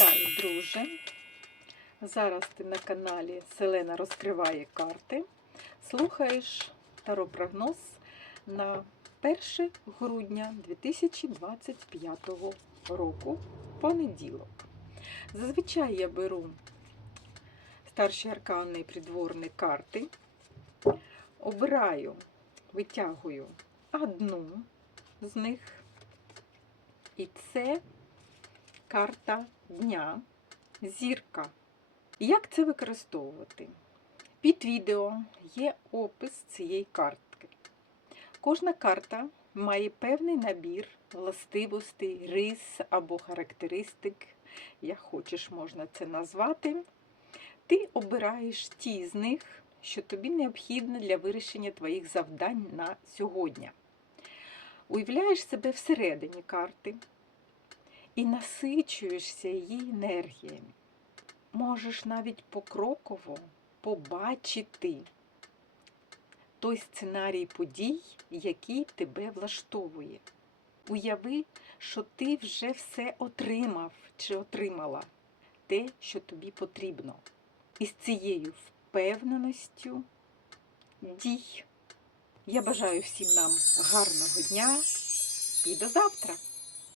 Вітаю, друже! Зараз ти на каналі Селена розкриває карти. Слухаєш таро-прогноз на 1 грудня 2025 року, понеділок. Зазвичай я беру старші аркани і придворні карти, обираю, витягую одну з них, і це карта дня, зірка. Як це використовувати? Під відео є опис цієї картки. Кожна карта має певний набір властивостей, рис або характеристик, як хочеш можна це назвати. Ти обираєш ті з них, що тобі необхідно для вирішення твоїх завдань на сьогодні. Уявляєш себе всередині карти і насичуєшся її енергіями. Можеш навіть покроково побачити той сценарій подій, який тебе влаштовує. Уяви, що ти вже все отримав чи отримала те, що тобі потрібно. І з цією впевненістю дій. Я бажаю всім нам гарного дня і до завтра!